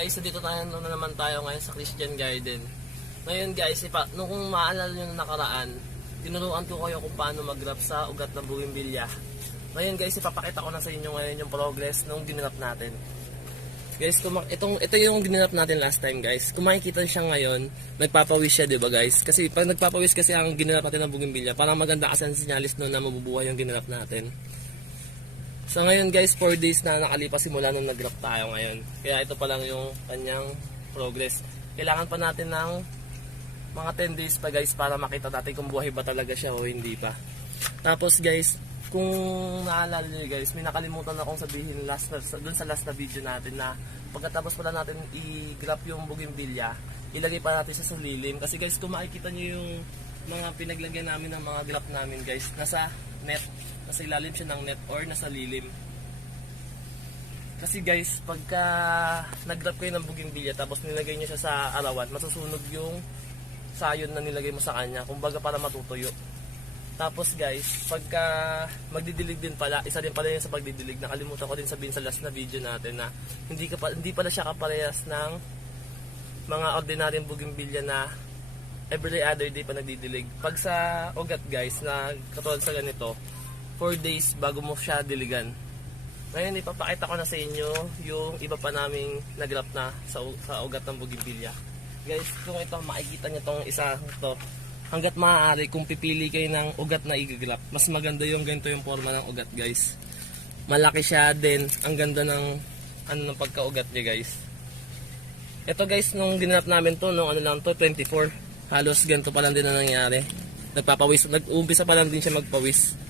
guys, dito tayo na naman tayo ngayon sa Christian Garden. Ngayon guys, nung maalala nyo na nakaraan, tinuruan ko kayo kung paano mag-grab sa ugat ng bougainvillea. Ngayon guys, ipapakita ko na sa inyo ngayon yung progress nung ginrap natin. Guys, ito yung ginrap natin last time guys. Kung makikita siya ngayon, nagpapawis siya, diba guys? Kasi pag nagpapawis kasi ang ginrap natin ng bougainvillea, parang maganda kasi ang sinyalis nun na mabubuhay yung ginrap natin. So ngayon guys, 4 days na nakalipas simula nung nag-grap tayo ngayon. Kaya ito pa lang yung kanyang progress. Kailangan pa natin ng mga 10 days pa guys para makita natin kung buhay ba talaga siya o hindi pa. Tapos guys, kung naalala nyo guys, may nakalimutan akong sabihin dun sa last na video natin na pagkatapos pala natin i-grap yung bougainvillea, ilagay pa natin siya sa lilim. Kasi guys, kung makikita nyo yung mga pinaglagyan namin ng mga grap namin guys, nasa net. Nasa ilalim siya ng net or nasa lilim. Kasi guys, pagka nag-grap kayo ng bougainvillea tapos nilagay nyo siya sa arawan, masusunog yung sayon na nilagay mo sa kanya, kumbaga para matutuyo. Tapos guys, pagka magdidilig din pala, isa din pala yun sa pagdidilig, nakalimutan ko din sabihin sa last na video natin na hindi pala siya kaparehas ng mga ordinaryong bougainvillea na every other day pa nagdidilig. Pag sa ugat guys, na katulad sa ganito, 4 days bago mo siya diligan. Ngayon ipapakita ko na sa inyo yung iba pa naming nagrap na sa ugat ng bougainvillea. Guys, kung ito makikita nyo tong isa to, hanggat maaari kung pipili kayo ng ugat na i-grap, mas maganda yung ganito yung forma ng ugat guys. Malaki siya din, ang ganda ng ng pagka-ugat niya guys. Ito guys, nung ginrap namin to, nung 24, halos ganito pa lang din na nangyari. Nagpapawis, nag-uumpisa pa lang din siya magpawis.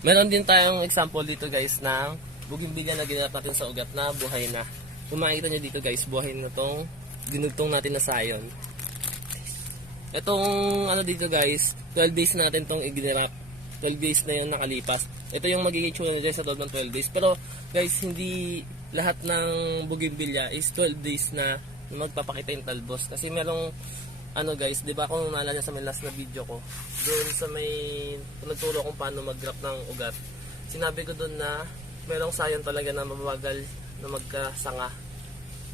Meron din tayong example dito guys ng bougainvillea na ginrap natin sa ugat na buhay na. Kung makikita nyo dito guys, buhay na tong dinugtong natin na sayon. Itong dito guys, 12 days natin tong i-ginrap. 12 days na yun nakalipas. Ito yung magiging tsura na dyan sa loob ng 12 days. Pero guys, hindi lahat ng bougainvillea is 12 days na magpapakita yung talbos. Kasi merong guys, di ba kung naalala sa may last na video ko, doon sa may nagturo kung paano mag-grap ng ugat, sinabi ko doon na merong sayon talaga na mababagal na magkasanga.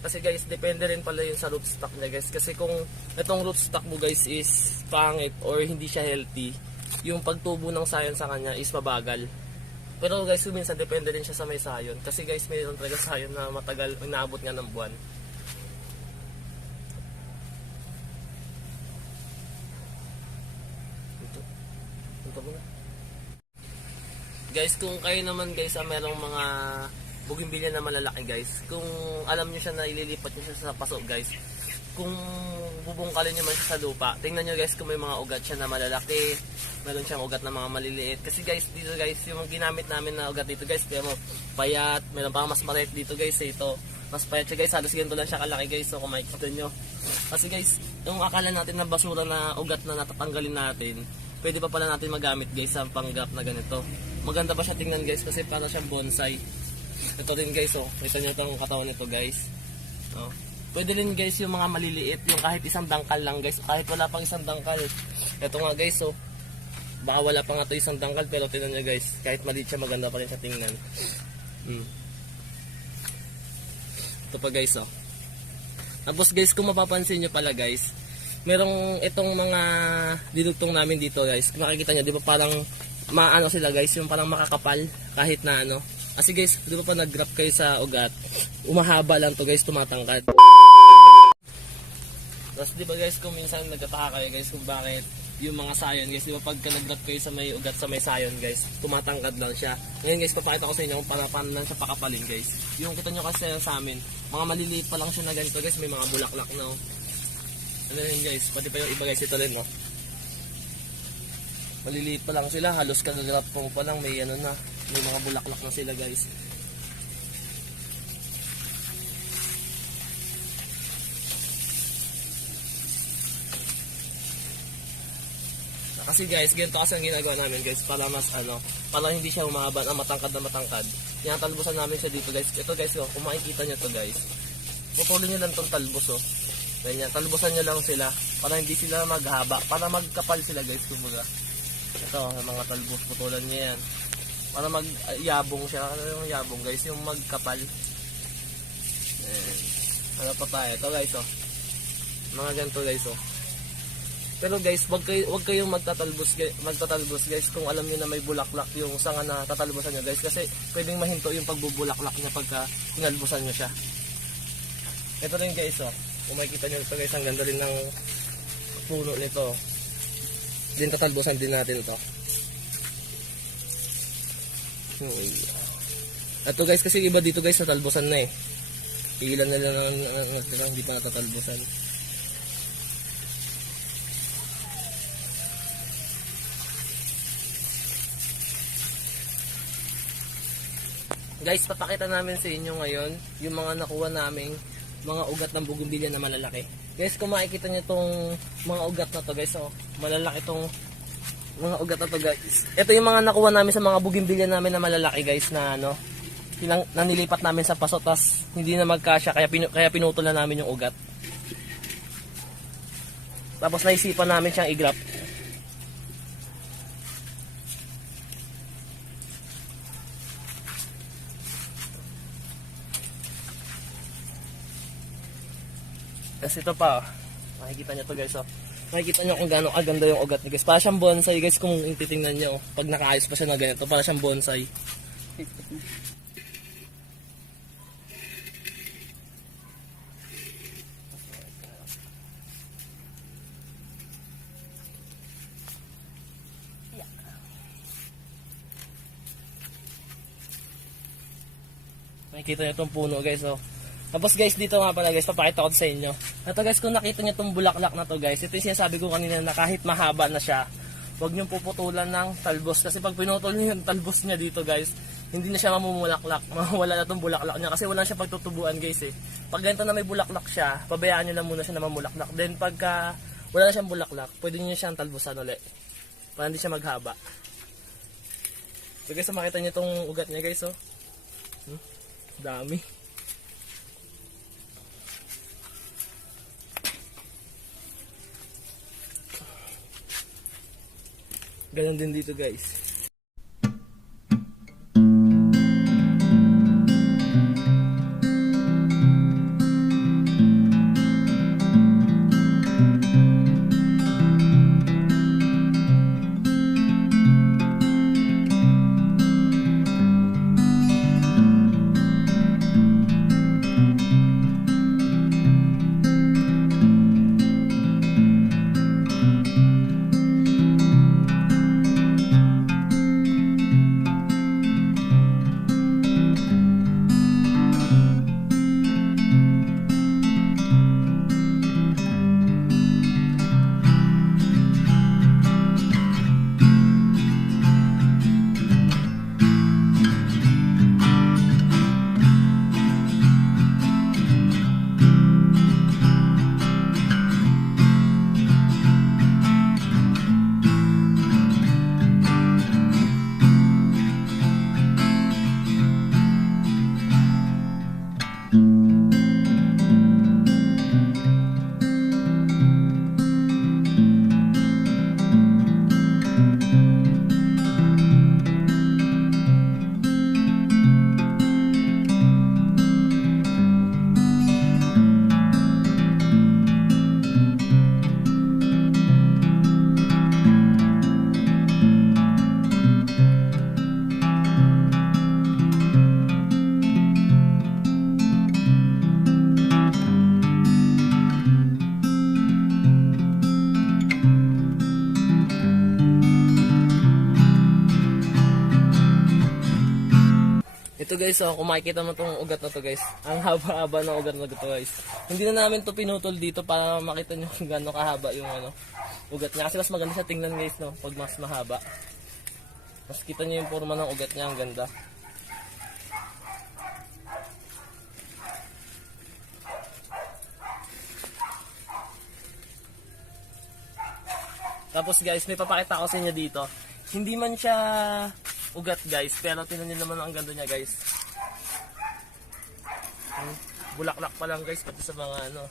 Kasi guys, depende rin pala yun sa rootstock niya guys. Kasi kung itong rootstock mo guys is pangit or hindi siya healthy, yung pagtubo ng sayon sa kanya is mabagal. Pero guys, minsan depende rin siya sa may sayon. Kasi guys, mayroon talaga sayon na matagal, inaabot nga ng buwan. Guys, kung kayo naman guys merong mga bougainvillea na malalaki guys, kung alam nyo siya na ililipat nyo siya sa paso guys, kung bubungkalin nyo man siya sa lupa, tingnan nyo guys kung may mga ugat siya na malalaki, meron siyang ugat na mga maliliit. Kasi guys, dito guys, yung ginamit namin na ugat dito guys, kaya mo payat, meron pa mas maliit dito guys, ito mas payat siya guys, halos ganito lang siya kalaki guys. So kung makikita nyo, kasi guys, yung akala natin na basura na ugat na natatanggalin natin, pwede pa pala natin magamit guys sa pang-grap na ganito. Maganda pa siya tingnan guys kasi para siyang bonsai. Ito din guys, kita nyo itong katawan nito guys. Pwede rin guys yung mga maliliit, yung kahit isang dangkal lang guys, kahit wala pang isang dangkal. Ito nga guys, baka wala pa nga ito isang dangkal, pero tingnan nyo guys, kahit maliit siya, maganda pa rin siya tingnan. Ito pa guys, Tapos guys, kung mapapansin nyo pala guys, merong itong mga dinugtong namin dito guys. Kung makikita nyo, di ba parang maano sila guys, yung parang makakapal kahit na Kasi guys, di ba pa nag-grap kayo sa ugat, umahaba lang to guys, tumatangkad. Tapos di ba guys, kung minsan nagtataka kayo guys kung bakit yung mga sayon guys, di ba pagka nag-grap kayo sa may ugat sa may sayon guys, tumatangkad lang siya. Ngayon guys, papakita ko sa inyo kung paano lang siya pakapalin guys. Yung kita nyo kasi sa amin, mga maliliit pa lang siya na ganito guys, may mga bulaklak na Ano yun guys, pati pa yung iba guys, ito rin maliliit pa lang sila, halos kagagrap po pa lang, may may mga bulaklak na sila guys. Kasi guys, ganito kasi ang ginagawa namin guys, para mas para hindi siya humaba na matangkad. Tinatalbusan namin siya dito guys. Ito guys, kung makikita nyo to guys, pupulin nyo lang tong talbos ganyan, talbusan nyo lang sila para hindi sila maghaba, para magkapal sila guys, kumbaga. Ito, mga talbos, putulan nyo yan. Para mag-yabong siya. Ano yung yabong guys? Yung magkapal. Ayan. Ano pa tayo? Ito guys oh. Mga ganito guys oh. Pero guys, wag kayong magtatalbos guys kung alam niyo na may bulaklak yung sanga na tatalbosan niyo guys, kasi pwedeng mahinto yung pagbubulaklak niya pagka tinalbosan niyo siya. Ito rin guys oh. Kung makikita niyo ito guys, ang ganda rin ng puno nito. Din tatalbosan din natin ito. Ito guys, kasi iba dito guys tatalbosan na eh. Ilan na lang hindi pa natatalbosan. Guys, papakita namin sa inyo ngayon yung mga nakuha naming mga ugat ng bougainvillea na malalaki. Guys, kung makikita nyo itong mga ugat na to guys, oh, malalaki itong mga ugat na to guys. Ito yung mga nakuha namin sa mga bougainvillea namin na malalaki guys, na ano, nilipat namin sa paso, tas hindi na magkasya, kaya pinutol na namin yung ugat. Tapos naisipan namin siyang i-grap. Kasi ito pa, makikita nyo to guys oh. Makikita nyo kung gaano kaganda yung ugat niya guys. Para siyang bonsai guys kung titingnan nyo. Pag nakaayos pa siya na ganito, para siyang bonsai. Makikita nyo itong puno guys oh. Tapos guys, dito nga pala guys, papakita ko sa inyo. Ito guys, kung nakita nyo itong bulaklak na to guys, ito yung sinasabi ko kanina na kahit mahaba na siya, huwag nyo puputulan ng talbos. Kasi pag pinutol nyo yung talbos niya dito guys, hindi na siya mamumulaklak. Mawala na itong bulaklak niya kasi wala siya pagtutubuan guys eh. Pag ganito na may bulaklak siya, pabayaan nyo na muna siya na mamulaklak. Then pagka wala na siyang bulaklak, pwede nyo siyang talbosan ulit. Para hindi siya maghaba. So guys, makita nyo itong ugat niya guys oh. Dami. Ganon din dito guys. Ito guys, oh, kung makikita mo itong ugat na to guys, ang haba-haba ng ugat na to guys. Hindi na namin to pinutol dito para makita nyo kung gaano kahaba yung ano, ugat niya. Kasi mas maganda siya tingnan guys, no, pag mas mahaba. Mas kita nyo yung forma ng ugat niya, ang ganda. Tapos guys, may papakita ko sa inyo dito. Hindi man siya ugat guys, pero tingnan niyo naman ang ganda niya guys. Bulaklak pa lang guys, pati sa mga ano.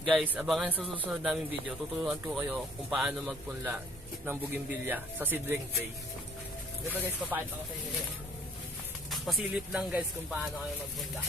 Guys, abangan sa susunod naming video. Tuturuan ko kayo kung paano magpunla ng bougainvillea sa seedling tray. Dito guys, papakita ko sa inyo. Pasilip lang guys kung paano kayo magpunla.